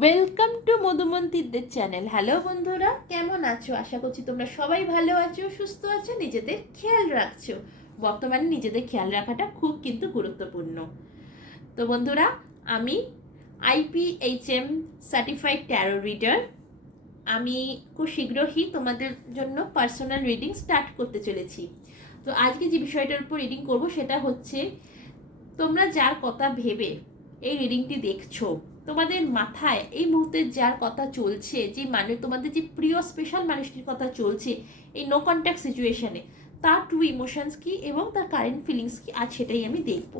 Welcome to মধুমন্তিরদের channel hello বন্ধুরা। কেমন আছো? আশা করছি তোমরা সবাই ভালো আছো, সুস্থ আছো, নিজেদের খেয়াল রাখছো। বর্তমানে নিজেদের খেয়াল রাখাটা খুব কিন্তু গুরুত্বপূর্ণ। তো বন্ধুরা, আমি আইপিএইচএম সার্টিফাইড ট্যারো রিডার আমি খুব শীঘ্রই তোমাদের জন্য পার্সোনাল রিডিং স্টার্ট করতে চলেছি। তো আজকে যে বিষয়টার উপর রিডিং করব সেটা হচ্ছে, তোমরা যার কথা ভেবে এই রিডিংটি দেখছ তোমাদের মাথায় এই মুহূর্তে যার কথা চলছে, যে মানুষ তোমাদের যে প্রিয় স্পেশাল মানুষটির কথা চলছে, এই নো কন্ট্যাক্ট সিচুয়েশানে তার টু ইমোশনস কি এবং তার কারেন্ট ফিলিংস কি, আজ সেটাই আমি দেখব।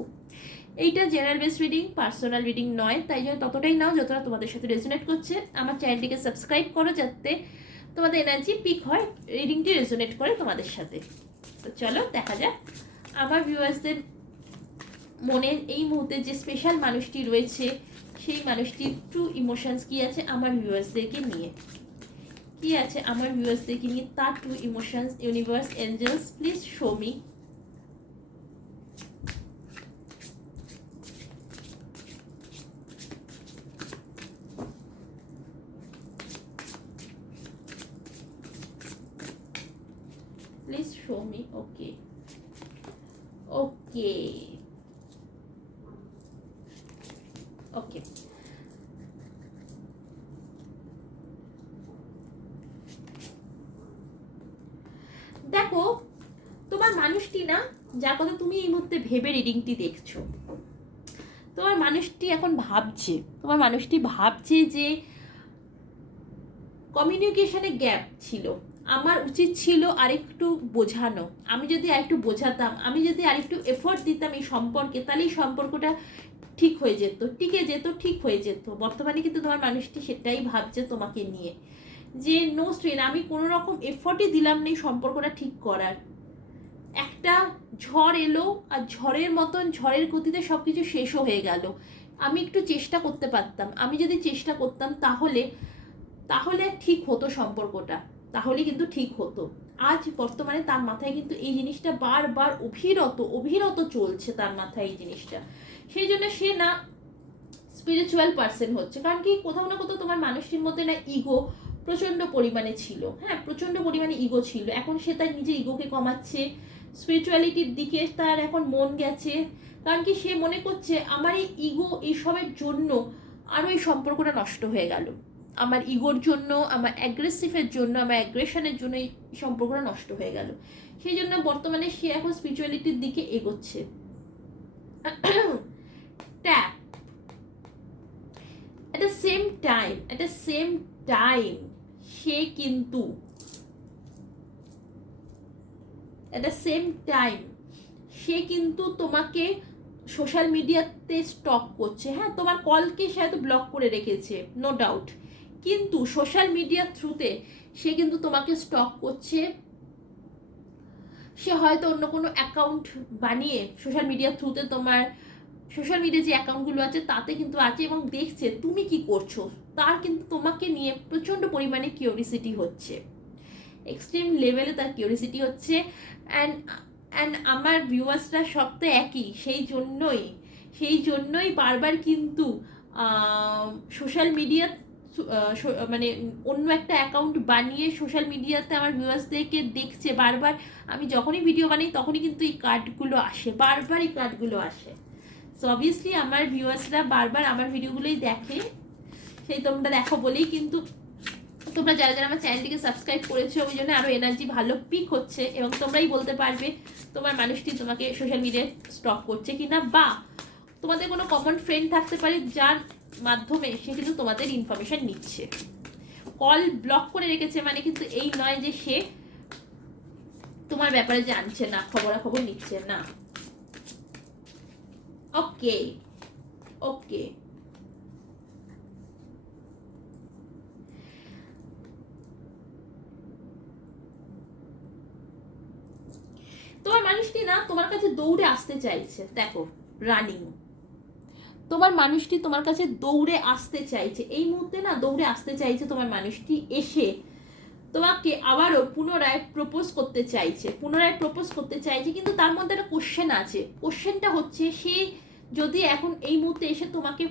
এইটা general base reading personal reading নয়, তাই জন্য ততটাই নাও যতটা তোমাদের সাথে রেজোনেট করছে। আমার চ্যানেলটিকে সাবস্ক্রাইব করো যাতে তোমাদের এনার্জি পিক হয় রিডিংটি রেজোনেট করে তোমাদের সাথে। তো চলো দেখা যাক। আমার ভিউয়ার্সদের মনের এই মুহূর্তে যে স্পেশাল মানুষটি রয়েছে সেই মানুষটির ট্রু ইমোশনস কি আছে আমার ভিউয়ার্সদেরকে নিয়ে? কি আছে আমার ভিউয়ার্সদেরকে নিয়ে? তার true emotions universe angels please show me please show me okay okay okay দেখো, তোমার মানুষটি না, যার কথা তুমি এই মুহূর্তে ভেবে রিডিংটি দেখছ, তোমার মানুষটি এখন ভাবছে, তোমার মানুষটি ভাবছে যে কমিউনিকেশনে গ্যাপ ছিল, আমার উচিত ছিল আরেকটু বোঝানো, আমি যদি আরেকটু বোঝাতাম, আমি যদি আরেকটু এফোর্ট দিতাম এই সম্পর্কে তাহলে এই সম্পর্কটা ঠিক হয়ে যেত, টিকে যেত, ঠিক হয়ে যেত। বর্তমানে কিন্তু তোমার মানুষটি সেটাই ভাবছে তোমাকে নিয়ে। যে নো স্ট্রেন আমি কোনো রকম এফর্টই দিলাম নেই সম্পর্কটা ঠিক করার। একটা ঝড় এলো আর ঝড়ের মতন ঝড়ের গতিতে সব কিছু শেষও হয়ে গেল। আমি একটু চেষ্টা করতে পারতাম। আমি যদি চেষ্টা করতাম তাহলে তাহলে ঠিক হতো সম্পর্কটা। তাহলে কিন্তু ঠিক হতো। আজ বর্তমানে তার মাথায় কিন্তু এই জিনিসটা বারবার অভিরত অভিরত চলছে তার মাথায় এই জিনিসটা। সেই জন্য সে না স্পিরিচুয়াল পার্সন হচ্ছে। কারণ কি কোথাও না কোথাও তোমার মানুষটির মধ্যে না ইগো প্রচণ্ড পরিমাণে ছিল হ্যাঁ প্রচণ্ড পরিমাণে ইগো ছিল। এখন সে তার নিজের ইগোকে কমাচ্ছে স্পিরিচুয়ালিটির দিকে তার এখন মন গেছে, কারণ কি সে মনে করছে, আমার এই ইগো এইসবের জন্য আরও এই সম্পর্কটা নষ্ট হয়ে গেল। আমার ইগোর জন্য, আমার অ্যাগ্রেসিভের জন্য, আমার অ্যাগ্রেশনের জন্য এই সম্পর্কটা নষ্ট হয়ে গেল। সেই জন্য বর্তমানে সে এখন স্পিরিচুয়ালিটির দিকে এগোচ্ছে। ট্যাপ at the same time, at the same time সে কিন্তু at the same time সে কিন্তু তোমাকে সোশ্যাল মিডিয়াতে স্টক করছে। হ্যাঁ তোমার কলকে সে হয়তো ব্লক করে রেখেছে নো ডাউট কিন্তু সোশ্যাল মিডিয়ার থ্রুতে সে কিন্তু তোমাকে স্টক করছে। সে হয়তো অন্য কোনো অ্যাকাউন্ট বানিয়ে সোশ্যাল মিডিয়ার থ্রুতে তোমার সোশ্যাল মিডিয়া যে অ্যাকাউন্টগুলো আছে, তাতে কিন্তু আছে এবং দেখছে তুমি কি করছ? তার কিন্তু তোমাকে নিয়ে প্রচণ্ড পরিমাণে কিউরিসিটি হচ্ছে। এক্সট্রিম লেভেলে তার কিউরিসিটি হচ্ছে অ্যান্ড অ্যান্ড আমার ভিউয়ার্সরা সব তো একই। সেই জন্যই সেই জন্যই বারবার কিন্তু সোশ্যাল মিডিয়া মানে অন্য একটা অ্যাকাউন্ট বানিয়ে সোশ্যাল মিডিয়াতে আমার ভিউয়ার্সদেরকে দেখছে। বারবার আমি যখনই ভিডিও বানাই, তখনই কিন্তু এই কার্ডগুলো আসে। বারবার এই কার্ডগুলো আসে। সো অবভিয়াসলি আমার ভিউয়ার্সরা বারবার আমার ভিডিওগুলোই দেখে। সেই তোমরা দেখো বলেই কিন্তু তোমরা যারা যারা আমার চ্যানেলটিকে সাবস্ক্রাইব করেছ, ওই জন্য আরও এনার্জি ভালো পিক হচ্ছে এবং তোমরাই বলতে পারবে তোমার মানুষটি তোমাকে সোশ্যাল মিডিয়ায় স্টক করছে কি না বা তোমাদের কোনো কমন ফ্রেন্ড থাকতে পারে যার মাধ্যমে সে কিন্তু তোমাদের ইনফরমেশন নিচ্ছে। কল ব্লক করে রেখেছে মানে কিন্তু এই নয় যে সে তোমার ব্যাপারে জানছে না, খবরাখবর নিচ্ছে না। ওকে ওকে তোমার মানুষটি না তোমার কাছে দৌড়ে আসতে চাইছে। দেখো রানিং তোমার মানুষটি তোমার কাছে দৌড়ে আসতে চাইছে। এই মুহূর্তে না দৌড়ে আসতে চাইছে তোমার মানুষটি এসে তোমাকে আবারও পুনরায় প্রপোজ করতে চাইছে। পুনরায় প্রপোজ করতে চাইছে, কিন্তু তার মধ্যে একটা কোশ্চেন আছে। কোশ্চেনটা হচ্ছে, সে যদি এখন এই মুহূর্তে এসে তোমাকে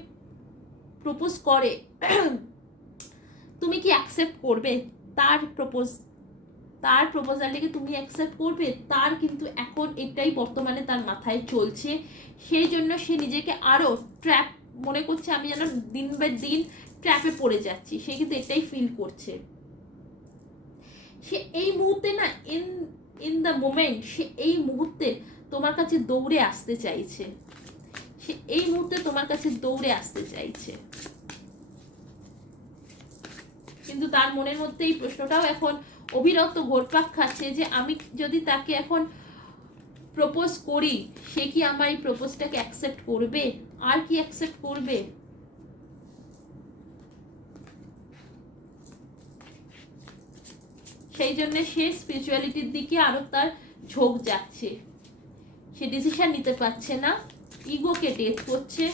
প্রপোজ করে, তুমি কি অ্যাকসেপ্ট করবে? তার প্রপোজ তার প্রপোজালটাকে তুমি অ্যাকসেপ্ট করবে? তার কিন্তু এখন এটাই বর্তমানে তার মাথায় চলছে। সেই জন্য সে নিজেকে আরও ট্র্যাপ মনে করছে আমি যেন দিন বাই দিন ট্র্যাপে পড়ে যাচ্ছি। সে কিন্তু এটাই ফিল করছে। সে এই মুহূর্তে না ইন ইন দ্য মোমেন্ট সে এই মুহূর্তে তোমার কাছে দৌড়ে আসতে চাইছে। সে এই মুহূর্তে তোমার কাছে দৌড়ে আসতে চাইছে। কিন্তু তার মনের মধ্যে এই প্রশ্নটাও এখন অবিরত ঘোরপাক খাচ্ছে যে আমি যদি তাকে এখন প্রপোজ করি, সে কি আমার এই প্রপোজটাকে অ্যাকসেপ্ট করবে? আর কি অ্যাকসেপ্ট করবে? সেই জন্য সে স্পিরিচুয়ালিটির দিকে আরও তার ঝোঁক যাচ্ছে। সে ডিসিশন নিতে পারছে না। ইগোকে ডেট করছে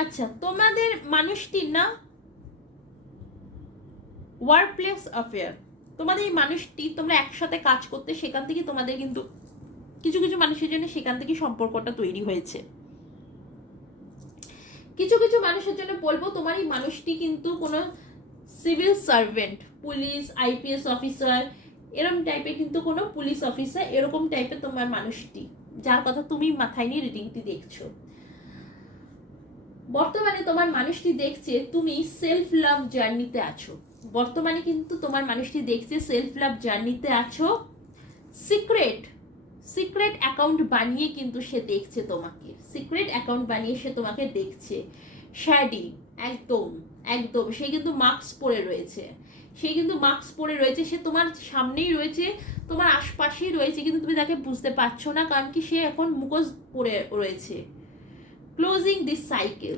আচ্ছা তোমাদের মানুষটির না ওয়ার্ক প্লেস অ্যাফেয়ার তোমাদের এই মানুষটি তোমরা একসাথে কাজ করতে সেখান থেকে তোমাদের কিন্তু কিছু কিছু মানুষের জন্য সেখান থেকে সম্পর্কটা তৈরি হয়েছে। কিছু কিছু মানুষের জন্য বলব, তোমার এই মানুষটি কিন্তু কোনো civil servant police IPS officer এরকম টাইপের কিন্তু কোনো পুলিশ অফিসার এরকম টাইপের তোমার মানুষটি, যার কথা তুমি মাথায় নিয়ে রিডিংটি দেখছ। বর্তমানে তোমার মানুষটি দেখছে, তুমি সেলফ লাভ জার্নিতে আছো। বর্তমানে কিন্তু তোমার মানুষটি দেখছে সেলফ লাভ জার্নিতে আছো। সিক্রেট সিক্রেট অ্যাকাউন্ট বানিয়ে কিন্তু সে দেখছে তোমাকে। সিক্রেট অ্যাকাউন্ট বানিয়ে সে তোমাকে দেখছে। শ্যাডি একদম একদম। সে কিন্তু মাস্ক পরে রয়েছে। সে কিন্তু মাস্ক পরে রয়েছে। সে তোমার সামনেই রয়েছে, তোমার আশপাশেই রয়েছে, কিন্তু তুমি তাকে বুঝতে পারছ না, কারণ কি সে এখন মুখোশ পরে রয়েছে। ক্লোজিং দিস সাইকেল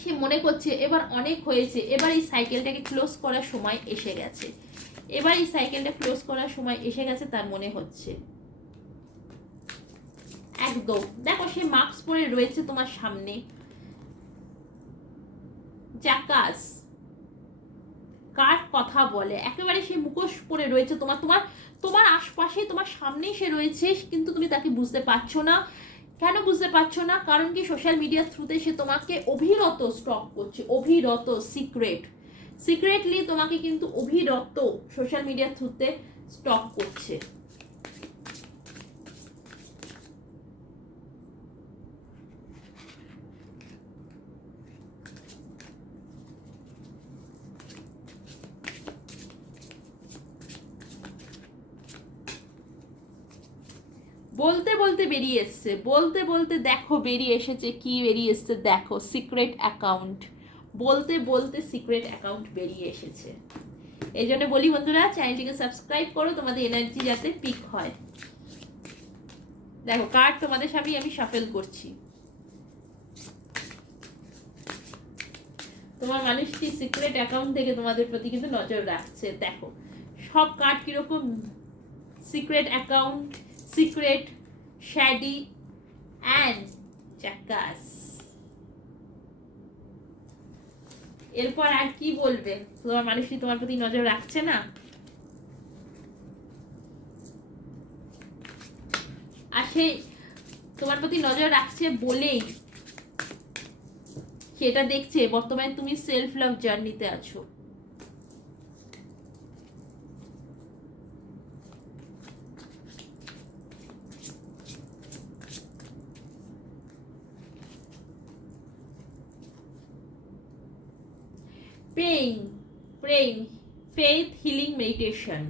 সে মনে করছে, এবার অনেক হয়েছে, এবার এই সাইকেলটাকে ক্লোজ করার সময় এসে গেছে। এবার এই সাইকেলটা ক্লোজ করার সময় এসে গেছে তার মনে হচ্ছে। একদম। দেখো, সে মাস্ক পরে রয়েছে তোমার সামনে। জাকাস, কার কথা বলে? একেবারে সে মুখোশ পরে রয়েছে তোমার তোমার তোমার আশপাশে, তোমার সামনেই সে রয়েছে, কিন্তু তুমি তাকে বুঝতে পারছ না। কেন বুঝতে পারছ না? কারণ কি সোশ্যাল মিডিয়ার থ্রুতে সে তোমাকে অভিরত স্টক করছে, অভিরত সিক্রেট সিক্রেটলি তোমাকে কিন্তু অভিরত সোশ্যাল মিডিয়ার থ্রুতে স্টক করছে। বলতে বেরিয়ে এসছে, বলতে বলতে দেখো বেরিয়ে এসেছে কি বেরিয়ে এসছে দেখো সিক্রেট অ্যাকাউন্ট বলতে বলতে সিক্রেট অ্যাকাউন্ট বেরিয়ে এসেছে। এই জন্য বলি বন্ধুরা চ্যানেলটিকে সাবস্ক্রাইব করো, তোমাদের এনার্জি যাতে পিক হয়। দেখো কার্ড তোমাদের সামনে আমি সাফেল করছি। তোমার মানুষটি সিক্রেট অ্যাকাউন্ট থেকে তোমাদের প্রতি কিন্তু নজর রাখছে। দেখো, সব কার্ড কীরকম? Secret account secret shady and চাকাস এরপর আর কি বলবে? তোমার মানুষটি তোমার প্রতি নজর রাখছে না? আর সে তোমার প্রতি নজর রাখছে বলেই সেটা দেখছে। বর্তমানে তুমি সেলফ লাভ জার্নিতে আছো। Praying praying faith healing meditation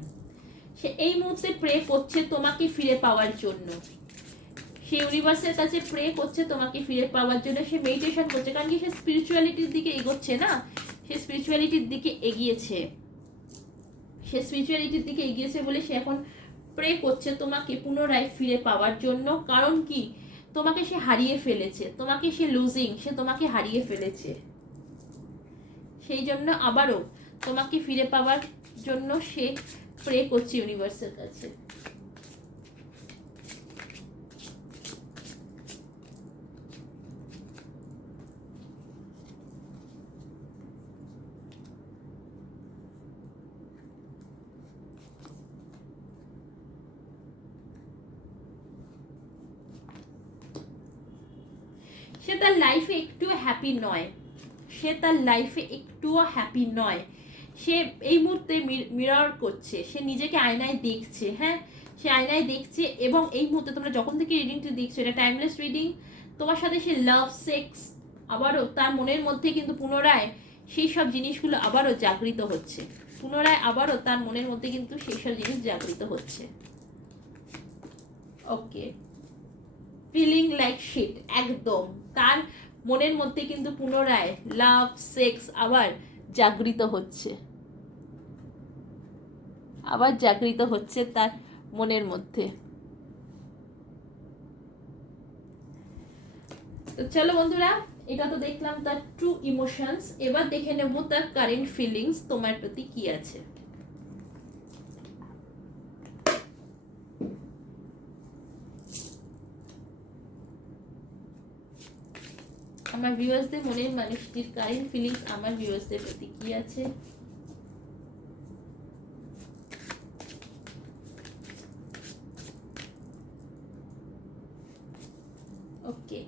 সে এই মুহূর্তে প্রে করছে তোমাকে ফিরে পাওয়ার জন্য। সে ইউনিভার্সের কাছে প্রে করছে তোমাকে ফিরে পাওয়ার জন্য। সে মেডিটেশন করছে, কারণ কি সে স্পিরিচুয়ালিটির দিকে এগোচ্ছে না? সে স্পিরিচুয়ালিটির দিকে এগিয়েছে। সে স্পিরিচুয়ালিটির দিকে এগিয়েছে বলে সে এখন প্রে করছে তোমাকে পুনরায় ফিরে পাওয়ার জন্য। কারণ কি? তোমাকে সে হারিয়ে ফেলেছে। তোমাকে সে লুজিং সে তোমাকে হারিয়ে ফেলেছে। সেই জন্য আবারও তোমাকে ফিরে পাওয়ার জন্য সে প্রে করছে ইউনিভার্সের কাছে। সে তার লাইফে একটু হ্যাপি নয়। সে তার লাইফে একটুও হ্যাপি নয়। সে এই মুহূর্তে মিরর করছে, সে নিজেকে আয়নায় দেখছে হ্যাঁ? সে আয়নায় দেখছে এবং এই মুহূর্তে তোমরা যখন থেকে রিডিংটি দেখছ, এটা টাইমলেস রিডিং তোমার সাথে সে লাভ সেক্স আবারও তার মনের মধ্যে কিন্তু পুনরায় সেই সব জিনিসগুলো আবারও জাগৃত হচ্ছে। পুনরায় আবারও তার মনের মধ্যে কিন্তু সেই সব জিনিস জাগৃত হচ্ছে। ওকে ফিলিং লাইক শিট একদম। তার মনের মধ্যে কিন্তু পুনরায় লাভ সেক্স আবার জাগৃত হচ্ছে। আবার জাগৃত হচ্ছে তার মনের মধ্যে। তো চলো বন্ধুরা, এটা তো দেখলাম তার ট্রু ইমোশনস এবার দেখে নেব তার কারেন্ট ফিলিংস তোমার প্রতি কি আছে। আমার ভিউয়ার্সদের মনের মানুষটির কারেন্ট ফিলিংস আমার ভিউয়ার্সদের প্রতি কি আছে? ওকে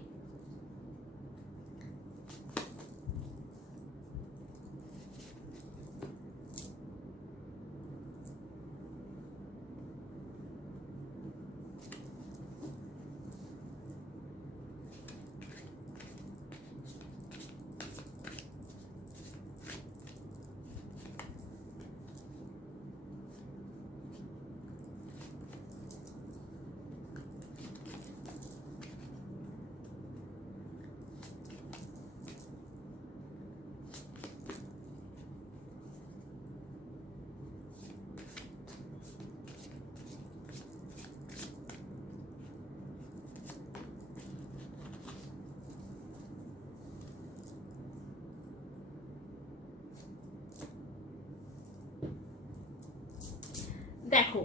দেখো।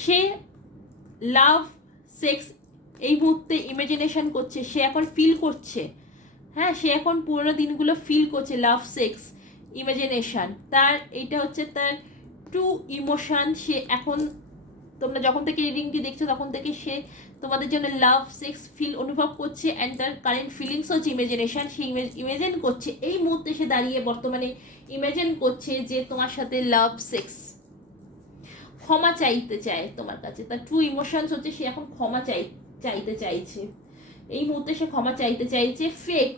সে লাভ সেক্স এই মুহূর্তে ইমাজিনেশন করছে, সে এখন ফিল করছে। হ্যাঁ সে এখন পুরোনো দিনগুলো ফিল করছে লাভ সেক্স ইমাজিনেশন তার, এইটা হচ্ছে তার টু ইমোশান সে এখন তোমরা যখন থেকে রিডিংটি দেখছ, তখন থেকে সে তোমাদের জন্য লাভ সেক্স ফিল অনুভব করছে অ্যান্ড তার কারেন্ট ফিলিংস হচ্ছে ইমেজিনেশন সে ইমেজ ইমেজিন করছে। এই মুহূর্তে সে দাঁড়িয়ে বর্তমানে ইমেজিন করছে যে তোমার সাথে লাভ সেক্স ক্ষমা চাইতে চায় তোমার কাছে। তার ট্রু ইমোশনস হচ্ছে সে এখন ক্ষমা চাই চাইতে চাইছে। এই মুহূর্তে সে ক্ষমা চাইতে চাইছে। ফেক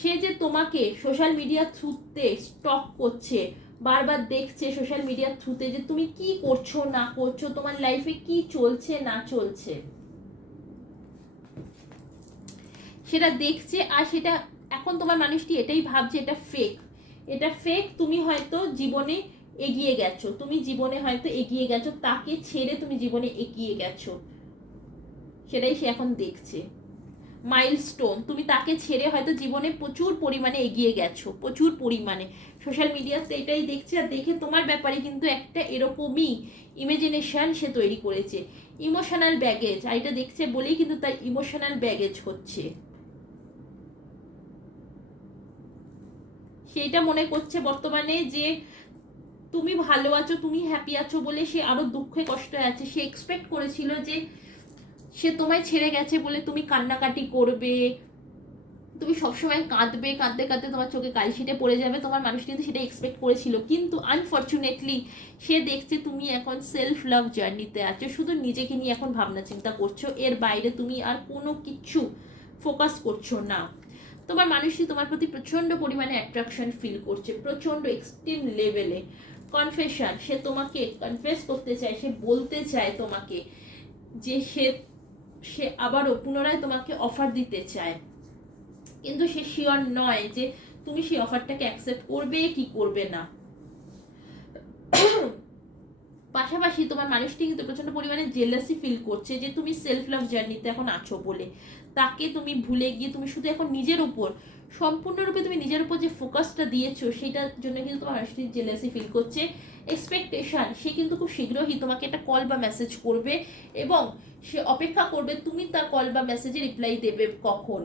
সে যে তোমাকে সোশ্যাল মিডিয়া থ্রুতে স্টক করছে বারবার দেখছে সোশ্যাল মিডিয়ার থ্রুতে যে তুমি কি করছ, না করছ, তোমার লাইফে কি চলছে, না চলছে? সেটা দেখছে আর সেটা এখন তোমার মানুষটি এটাই ভাবছে, এটা ফেক এটা ফেক তুমি হয়তো জীবনে এগিয়ে গেছো, তুমি জীবনে হয়তো এগিয়ে গেছো, তাকে ছেড়ে তুমি জীবনে এগিয়ে গেছো। সেটাই সে এখন দেখছে। মাইলস্টোন তুমি তাকে ছেড়ে হয়তো জীবনে প্রচুর পরিমাণে এগিয়ে গেছো, প্রচুর পরিমাণে। সোশ্যাল মিডিয়াতে এটাই দেখছে আর দেখে তোমার ব্যাপারে কিন্তু একটা এরকমই ইমাজিনেশন সে তৈরি করেছে। ইমোশনাল ব্যাগেজ আর এটা দেখছে বলেই কিন্তু তার ইমোশনাল ব্যাগেজ হচ্ছে। সেইটা মনে করছে বর্তমানে যে তুমি ভালো আছো, তুমি হ্যাপি আছো বলে সে আরও দুঃখে কষ্ট আছে। সে এক্সপেক্ট করেছিল যে সে তোমায় ছেড়ে গেছে বলে তুমি কান্নাকাটি করবে। তুমি সবসময় কাঁদবে, কাঁদতে কাঁদতে তোমার চোখে কাল কালশিটে পড়ে যাবে। তোমার মানুষ কিন্তু সেটা এক্সপেক্ট করেছিল। কিন্তু আনফর্চুনেটলি সে দেখছে তুমি এখন সেলফ লাভ জার্নিতে আছো। শুধু নিজেকে নিয়ে এখন ভাবনা চিন্তা করছ। এর বাইরে তুমি আর কোনো কিছু ফোকাস করছ না। তোমার মানুষটি তোমার প্রতি প্রচণ্ড পরিমাণে অ্যাট্রাকশন ফিল করছে। প্রচণ্ড এক্সট্রিম লেভেলে কনফেশন সে তোমাকে কনফেস করতে চায়, সে বলতে চায় তোমাকে যে সে সে আবারও পুনরায় তোমাকে অফার দিতে চায়। কিন্তু সে শিওর নয় যে তুমি সেই অফারটাকে অ্যাকসেপ্ট করবে কি করবে না। পাশাপাশি তোমার মানুষটি কিন্তু প্রচণ্ড পরিমাণে জেলাসি ফিল করছে যে তুমি সেলফ লাভ জার্নিতে এখন আছো বলে। তাকে তুমি ভুলে গিয়ে তুমি শুধু এখন নিজের উপর, সম্পূর্ণরূপে তুমি নিজের উপর যে ফোকাসটা দিয়েছ, সেটার জন্য কিন্তু তোমার মানুষটি জেলাসি ফিল করছে। এক্সপেকটেশন সে কিন্তু খুব শীঘ্রই তোমাকে একটা কল বা মেসেজ করবে এবং সে অপেক্ষা করবে তুমি তার কল বা মেসেজে রিপ্লাই দেবে কখন।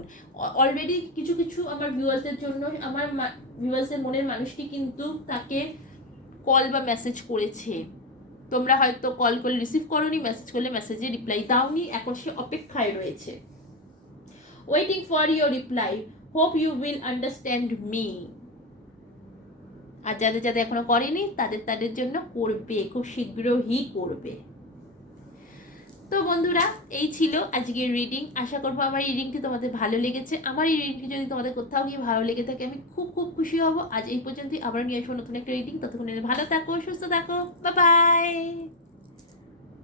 অলরেডি কিছু কিছু আমার ভিউয়ার্সদের জন্য, আমার ভিউয়ার্সদের মনের মানুষটি কিন্তু তাকে কল বা মেসেজ করেছে। তোমরা হয়তো কল করলে রিসিভ করোনি মেসেজ করলে মেসেজে রিপ্লাই দাওনি, এখন সে অপেক্ষায় রয়েছে। Waiting for your reply hope you will understand me আর যাদের যাদের এখনও করেনি, তাদের তাদের জন্য করবে, খুব শীঘ্রই করবে। তো বন্ধুরা, এই ছিল আজকের রিডিং আশা করব আমার এই রিডিংটি তোমাদের ভালো লেগেছে। আমার এই রিডিংটি যদি তোমাদের কোথাও গিয়ে ভালো লেগে থাকে, আমি খুব খুব খুশি হব। আজ এই পর্যন্তই। আবার নিয়ে আসব নতুন একটা রিডিং ততক্ষণ ভালো থাকো, সুস্থ থাকো। বা বাই